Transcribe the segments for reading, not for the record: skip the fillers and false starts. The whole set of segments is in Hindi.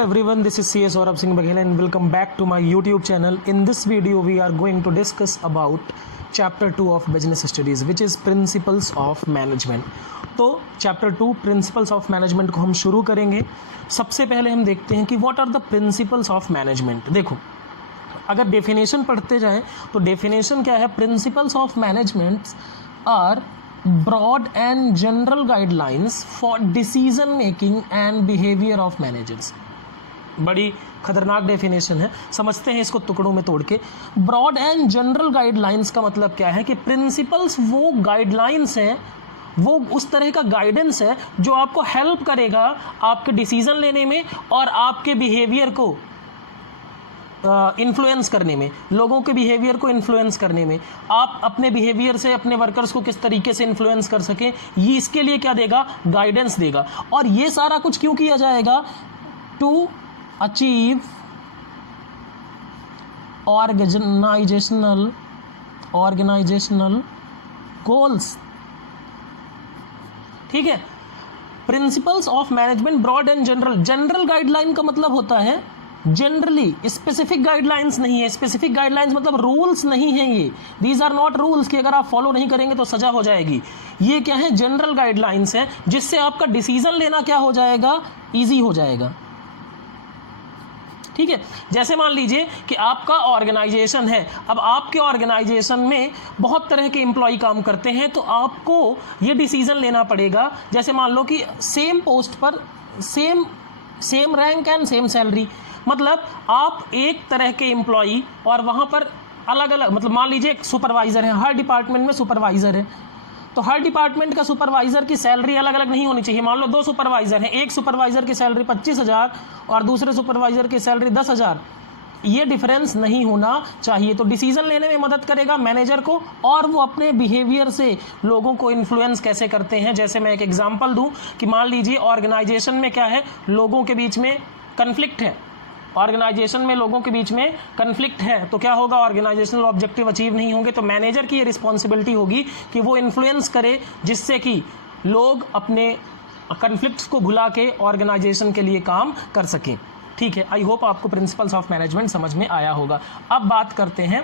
everyone, this is CS Saurabh Singh Baghela and welcome back to my YouTube channel. In this video we are going to discuss about chapter 2 of business studies which is principles of management. तो चैप्टर 2 प्रिंसिपल्स ऑफ मैनेजमेंट को हम शुरू करेंगे. सबसे पहले हम देखते हैं कि what are the principles of management. देखो, अगर डेफिनेशन पढ़ते जाएं तो डेफिनेशन क्या है? Principles of management are broad and general guidelines for decision making and behavior of managers. बड़ी खतरनाक डेफिनेशन है, समझते हैं इसको टुकड़ों में तोड़ के. ब्रॉड एंड जनरल गाइडलाइंस का मतलब क्या है? कि प्रिंसिपल्स वो गाइडलाइंस हैं, वो उस तरह का गाइडेंस है जो आपको हेल्प करेगा आपके डिसीजन लेने में और आपके बिहेवियर को इन्फ्लुएंस करने में, लोगों के बिहेवियर को इन्फ्लुएंस करने में. आप अपने बिहेवियर से अपने वर्कर्स को किस तरीके से इन्फ्लुएंस कर सकें, ये इसके लिए क्या देगा? गाइडेंस देगा. और ये सारा कुछ क्यों किया जाएगा? To achieve organisational goals. ठीक है. Principles of management broad and general. General guideline का मतलब होता है जनरली, स्पेसिफिक गाइडलाइंस नहीं है. स्पेसिफिक गाइडलाइंस मतलब रूल्स नहीं है. ये दीज आर नॉट रूल्स कि अगर आप फॉलो नहीं करेंगे तो सजा हो जाएगी. ये क्या है? जनरल गाइडलाइंस है जिससे आपका डिसीजन लेना क्या हो जाएगा? इजी हो जाएगा. ठीक है. जैसे मान लीजिए कि आपका ऑर्गेनाइजेशन है. अब आपके ऑर्गेनाइजेशन में बहुत तरह के एम्प्लॉय काम करते हैं, तो आपको ये डिसीजन लेना पड़ेगा. जैसे मान लो कि सेम पोस्ट पर same rank and same salary. मतलब आप एक तरह के एम्प्लॉई और वहाँ पर अलग अलग, मतलब मान लीजिए एक सुपरवाइज़र है, हर डिपार्टमेंट में सुपरवाइज़र है, तो हर डिपार्टमेंट का सुपरवाइज़र की सैलरी अलग अलग नहीं होनी चाहिए. मान लो 2 सुपरवाइज़र हैं, एक सुपरवाइज़र की सैलरी 25,000 और दूसरे सुपरवाइज़र की सैलरी 10,000. ये डिफरेंस नहीं होना चाहिए. तो डिसीजन लेने में मदद करेगा मैनेजर को, और वो अपने बिहेवियर से लोगों को इन्फ्लुएंस कैसे करते हैं. जैसे मैं एक एग्जांपल दूं कि मान लीजिए ऑर्गेनाइजेशन में क्या है? लोगों के बीच में कन्फ्लिक्ट है. ऑर्गेनाइजेशन में लोगों के बीच में कन्फ्लिक्ट है तो क्या होगा? ऑर्गेनाइजेशनल ऑब्जेक्टिव अचीव नहीं होंगे. तो मैनेजर की ये रिस्पॉन्सिबिलिटी होगी कि वो इन्फ्लुएंस करे जिससे कि लोग अपने कन्फ्लिक्ट्स को भुला के ऑर्गेनाइजेशन के लिए काम कर सकें. ठीक है. आई होप आपको प्रिंसिपल्स ऑफ मैनेजमेंट समझ में आया होगा. अब बात करते हैं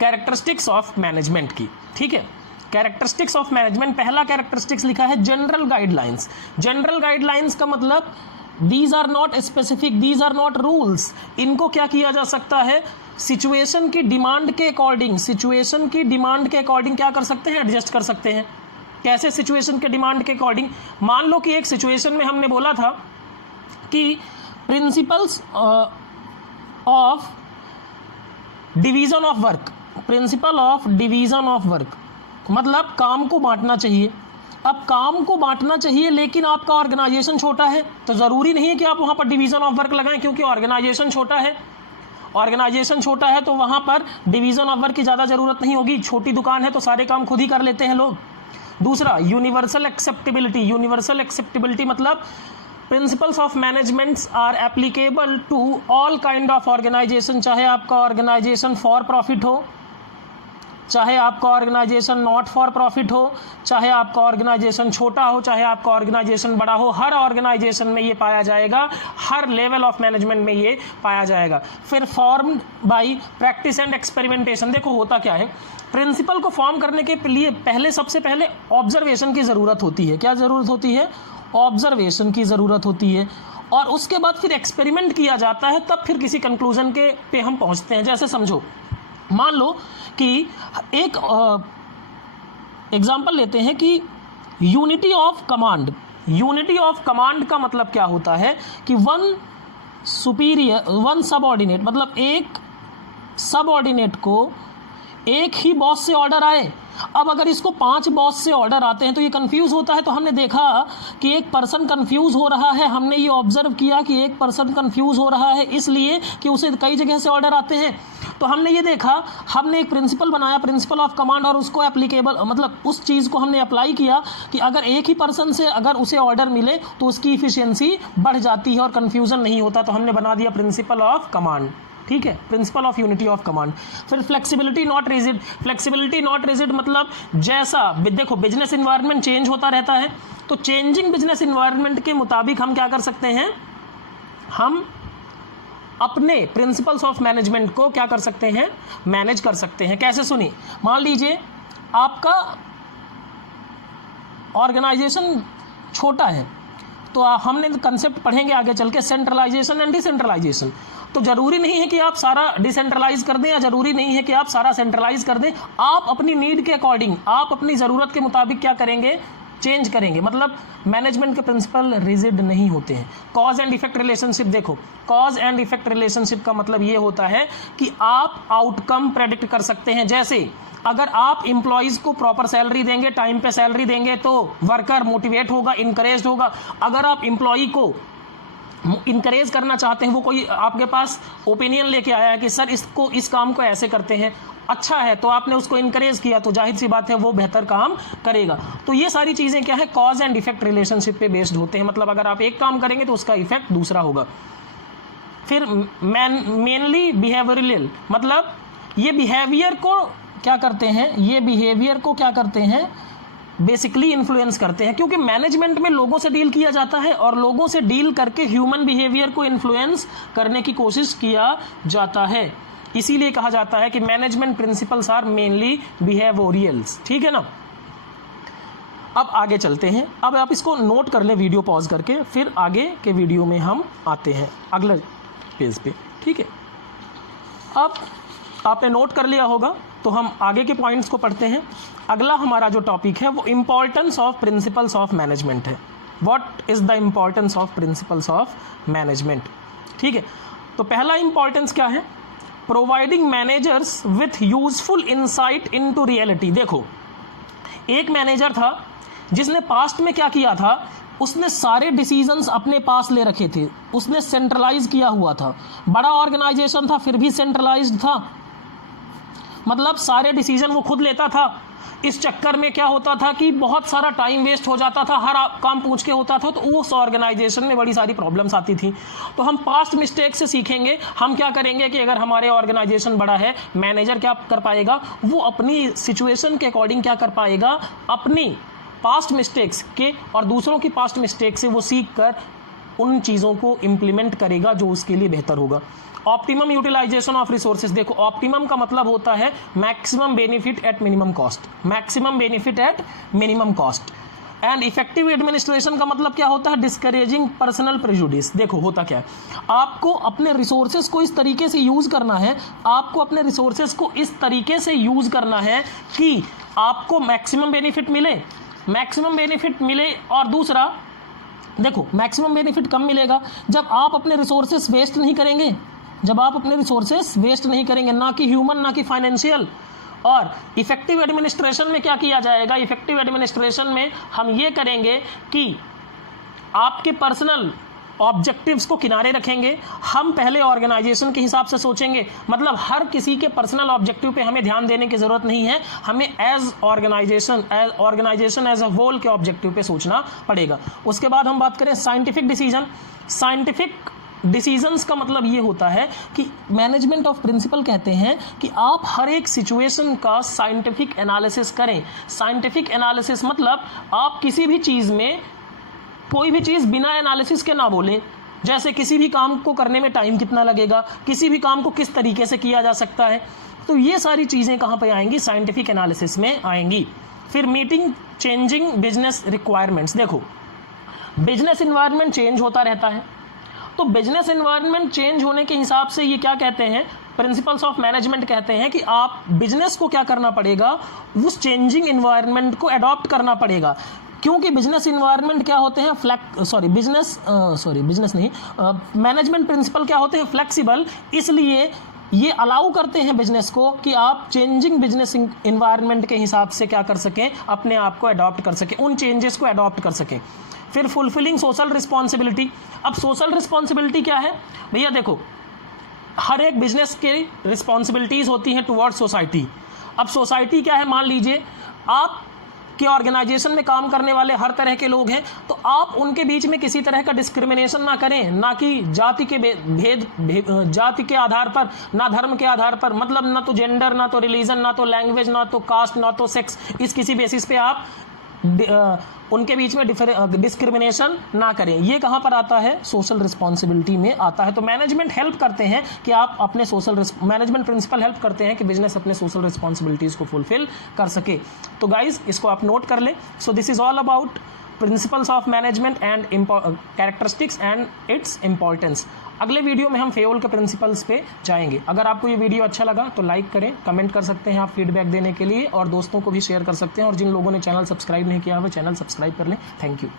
कैरेक्टरिस्टिक्स ऑफ मैनेजमेंट की. ठीक है. कैरेक्टरिस्टिक्स ऑफ मैनेजमेंट, पहला कैरेक्टरिस्टिक्स लिखा है जनरल गाइडलाइंस. जनरल गाइडलाइंस का मतलब these are not specific, these are not rules. इनको क्या किया जा सकता है? सिचुएशन की डिमांड के अकॉर्डिंग, सिचुएशन की डिमांड के अकॉर्डिंग क्या कर सकते हैं? एडजस्ट कर सकते हैं. कैसे? सिचुएशन के डिमांड के अकॉर्डिंग. मान लो कि एक सिचुएशन में हमने बोला था कि principles of division of work, principle of division of work मतलब काम को बांटना चाहिए. अब काम को बांटना चाहिए लेकिन आपका ऑर्गेनाइजेशन छोटा है, तो ज़रूरी नहीं है कि आप वहाँ पर डिवीज़न ऑफ वर्क लगाएं, क्योंकि ऑर्गेनाइजेशन छोटा है. ऑर्गेनाइजेशन छोटा है तो वहाँ पर डिवीज़न ऑफ वर्क की ज़्यादा ज़रूरत नहीं होगी. छोटी दुकान है तो सारे काम खुद ही कर लेते हैं लोग. दूसरा, यूनिवर्सल एक्सेप्टेबिलिटी. यूनिवर्सल एक्सेप्टेबिलिटी मतलब principles of managements are applicable to all kind of organisation. चाहे आपका ऑर्गेनाइजेशन फॉर प्रॉफिट हो, चाहे आपका ऑर्गेनाइजेशन नॉट फॉर प्रॉफिट हो, चाहे आपका ऑर्गेनाइजेशन छोटा हो, चाहे आपका ऑर्गेनाइजेशन बड़ा हो, हर ऑर्गेनाइजेशन में ये पाया जाएगा, हर लेवल ऑफ मैनेजमेंट में ये पाया जाएगा. फिर formed by practice and experimentation. देखो होता क्या है, प्रिंसिपल को फॉर्म करने के लिए पहले सबसे पहले ऑब्जर्वेशन की ज़रूरत होती है. क्या ज़रूरत होती है? ऑब्जर्वेशन की ज़रूरत होती है. और उसके बाद फिर एक्सपेरिमेंट किया जाता है, तब फिर किसी कंक्लूजन के पे हम पहुँचते हैं. जैसे समझो, मान लो कि एक एग्जाम्पल लेते हैं कि unity of command. Unity of command का मतलब क्या होता है? कि वन सबऑर्डिनेट, मतलब एक सबऑर्डिनेट को एक ही बॉस से ऑर्डर आए. अब अगर इसको 5 बॉस से ऑर्डर आते हैं तो ये कंफ्यूज होता है. तो हमने देखा कि एक पर्सन कंफ्यूज हो रहा है. हमने ये ऑब्जर्व किया कि एक पर्सन कंफ्यूज हो रहा है इसलिए कि उसे कई जगह से ऑर्डर आते हैं. तो हमने ये देखा, हमने एक प्रिंसिपल बनाया, प्रिंसिपल ऑफ कमांड, और उसको एप्लीकेबल मतलब उस चीज़ को हमने अप्लाई किया कि अगर एक ही पर्सन से अगर उसे ऑर्डर मिले तो उसकी इफिशियंसी बढ़ जाती है और कन्फ्यूज़न नहीं होता. तो हमने बना दिया प्रिंसिपल ऑफ कमांड. ठीक है, principle of unity of command. फिर flexibility not rigid, flexibility not rigid मतलब जैसा देखो बिजनेस इन्वायरमेंट चेंज होता रहता है, तो चेंजिंग बिजनेस इन्वायरमेंट के मुताबिक हम क्या कर सकते हैं, हम अपने प्रिंसिपल्स ऑफ मैनेजमेंट को क्या कर सकते हैं, मैनेज कर सकते हैं। कैसे, सुनिए, मान लीजिए आपका ऑर्गेनाइजेशन छोटा है, तो हमने कंसेप्ट पढ़ेंगे आगे चल के सेंट्रलाइजेशन एंड डिसेंट्रलाइजेशन। तो जरूरी नहीं है कि आप सारा डिसेंट्रलाइज कर दें या जरूरी नहीं है कि आप सारा सेंट्रलाइज कर दें। आप अपनी नीड के अकॉर्डिंग, आप अपनी ज़रूरत के मुताबिक क्या करेंगे, चेंज करेंगे। मतलब मैनेजमेंट के प्रिंसिपल रिजिड नहीं होते हैं। कॉज एंड इफेक्ट रिलेशनशिप देखो, कॉज एंड इफेक्ट रिलेशनशिप का मतलब ये होता है कि आप आउटकम प्रेडिक्ट कर सकते हैं। जैसे अगर आप इंप्लॉइज को प्रॉपर सैलरी देंगे, टाइम पे सैलरी देंगे, तो वर्कर मोटिवेट होगा, इनकरेज होगा। अगर आप इंप्लॉई को इनकरेज करना चाहते हैं, वो कोई आपके पास ओपिनियन लेके आया है कि सर इसको, इस काम को ऐसे करते हैं, अच्छा है, तो आपने उसको इनकरेज किया, तो जाहिर सी बात है वो बेहतर काम करेगा। तो ये सारी चीज़ें क्या है, कॉज एंड इफेक्ट रिलेशनशिप पे बेस्ड होते हैं। मतलब अगर आप एक काम करेंगे तो उसका इफेक्ट दूसरा होगा। फिर मेनली बिहेवियरल, मतलब ये बिहेवियर को क्या करते हैं, ये बिहेवियर को क्या करते हैं, बेसिकली इन्फ्लुएंस करते हैं। क्योंकि मैनेजमेंट में लोगों से डील किया जाता है और लोगों से डील करके ह्यूमन बिहेवियर को इन्फ्लुएंस करने की कोशिश किया जाता है। इसीलिए कहा जाता है कि मैनेजमेंट प्रिंसिपल्स आर मेनली बिहेवियरल्स। ठीक है ना। अब आगे चलते हैं। अब आप इसको नोट कर लें वीडियो पॉज करके, फिर आगे के वीडियो में हम आते हैं अगले पेज पे। ठीक है, अब आपने नोट कर लिया होगा, तो हम आगे के पॉइंट्स को पढ़ते हैं। अगला हमारा जो टॉपिक है वो importance of principles of management है। What is the importance of principles of management. ठीक है, तो पहला इंपॉर्टेंस क्या है, providing managers with useful insight into reality. देखो, एक मैनेजर था जिसने पास्ट में क्या किया था, उसने सारे डिसीजंस अपने पास ले रखे थे, उसने सेंट्रलाइज किया हुआ था। बड़ा ऑर्गेनाइजेशन था फिर भी सेंट्रलाइज्ड था, मतलब सारे डिसीजन वो खुद लेता था। इस चक्कर में क्या होता था कि बहुत सारा टाइम वेस्ट हो जाता था, हर काम पूछ के होता था, तो उस ऑर्गेनाइजेशन में बड़ी सारी प्रॉब्लम्स आती थी। तो हम पास्ट मिस्टेक से सीखेंगे। हम क्या करेंगे कि अगर हमारे ऑर्गेनाइजेशन बड़ा है, मैनेजर क्या कर पाएगा, वो अपनी सिचुएशन के अकॉर्डिंग क्या कर पाएगा, अपनी पास्ट मिस्टेक्स के और दूसरों की पास्ट मिस्टेक से वो सीख कर उन चीज़ों को इम्प्लीमेंट करेगा जो उसके लिए बेहतर होगा। Optimum utilisation of resources. देखो, ऑप्टिमम का मतलब होता है maximum benefit at minimum cost, maximum benefit at minimum cost. And effective administration का मतलब क्या होता है, डिस्करेजिंग पर्सनल प्रेजुडिस। देखो, होता क्या है, आपको अपने रिसोर्सेज को इस तरीके से यूज करना है, आपको अपने रिसोर्सेज को इस तरीके से यूज करना है कि आपको मैक्सिमम बेनिफिट मिले, मैक्सिमम बेनिफिट मिले। और दूसरा, देखो, मैक्सिमम बेनिफिट कम मिलेगा जब आप अपने रिसोर्सेज वेस्ट नहीं करेंगे, जब आप अपने रिसोर्सेज वेस्ट नहीं करेंगे, ना कि ह्यूमन ना कि फाइनेंशियल। और इफेक्टिव एडमिनिस्ट्रेशन में क्या किया जाएगा, इफेक्टिव एडमिनिस्ट्रेशन में हम ये करेंगे कि आपके पर्सनल ऑब्जेक्टिव्स को किनारे रखेंगे। हम पहले ऑर्गेनाइजेशन के हिसाब से सोचेंगे, मतलब हर किसी के पर्सनल ऑब्जेक्टिव पे हमें ध्यान देने की जरूरत नहीं है, हमें as organisation as a whole के ऑब्जेक्टिव पे सोचना पड़ेगा। उसके बाद हम बात करें साइंटिफिक डिसीजन। साइंटिफिक डिसीजंस का मतलब ये होता है कि मैनेजमेंट ऑफ प्रिंसिपल कहते हैं कि आप हर एक सिचुएशन का साइंटिफिक एनालिसिस करें। साइंटिफिक एनालिसिस मतलब आप किसी भी चीज़ में कोई भी चीज़ बिना एनालिसिस के ना बोलें। जैसे किसी भी काम को करने में टाइम कितना लगेगा, किसी भी काम को किस तरीके से किया जा सकता है, तो ये सारी चीज़ें कहाँ पे आएंगी, साइंटिफिक एनालिसिस में आएंगी। फिर मीटिंग चेंजिंग बिजनेस रिक्वायरमेंट्स। देखो, बिजनेस इन्वायरमेंट चेंज होता रहता है, तो बिजनेस एनवायरनमेंट चेंज होने के हिसाब से ये क्या कहते हैं, प्रिंसिपल्स ऑफ मैनेजमेंट कहते हैं कि आप बिजनेस को क्या करना पड़ेगा, उस चेंजिंग एनवायरनमेंट को अडॉप्ट करना पड़ेगा। क्योंकि बिजनेस एनवायरनमेंट क्या होते हैं, मैनेजमेंट प्रिंसिपल क्या होते हैं, फ्लेक्सिबल। इसलिए ये अलाउ करते हैं बिजनेस को कि आप चेंजिंग बिजनेस एनवायरनमेंट के हिसाब से क्या कर सकें, अपने आप को अडॉप्ट कर सकें, उन चेंजेस को अडॉप्ट कर सकें। फिर फुलफिलिंग सोशल रिस्पॉन्सिबिलिटी। अब सोशल रिस्पॉन्सिबिलिटी क्या है भैया, देखो, हर एक बिजनेस के रिस्पॉन्सिबिलिटीज़ होती हैं टुवर्ड्स सोसाइटी। अब सोसाइटी क्या है, मान लीजिए आप के ऑर्गेनाइजेशन में काम करने वाले हर तरह के लोग हैं, तो आप उनके बीच में किसी तरह का डिस्क्रिमिनेशन ना करें, ना कि जाति के जाति के आधार पर, ना धर्म के आधार पर, मतलब ना तो जेंडर, ना तो रिलीजन, ना तो लैंग्वेज, ना तो कास्ट, ना तो सेक्स, इस किसी बेसिस पे आप उनके बीच में डिस्क्रिमिनेशन ना करें। ये कहाँ पर आता है? सोशल रिस्पॉन्सिबिलिटी में आता है। तो मैनेजमेंट हेल्प करते हैं कि आप अपने मैनेजमेंट प्रिंसिपल हेल्प करते हैं कि बिजनेस अपने सोशल रिस्पॉन्सिबिलिटीज़ को फुलफिल कर सके। तो गाइज इसको आप नोट कर लें। So this is all about principles of management and characteristics and its importance. अगले वीडियो में हम फेयोल के प्रिंसिपल्स पे जाएंगे। अगर आपको ये वीडियो अच्छा लगा तो लाइक करें, कमेंट कर सकते हैं आप फीडबैक देने के लिए, और दोस्तों को भी शेयर कर सकते हैं, और जिन लोगों ने चैनल सब्सक्राइब नहीं किया है वो चैनल सब्सक्राइब कर लें। Thank you.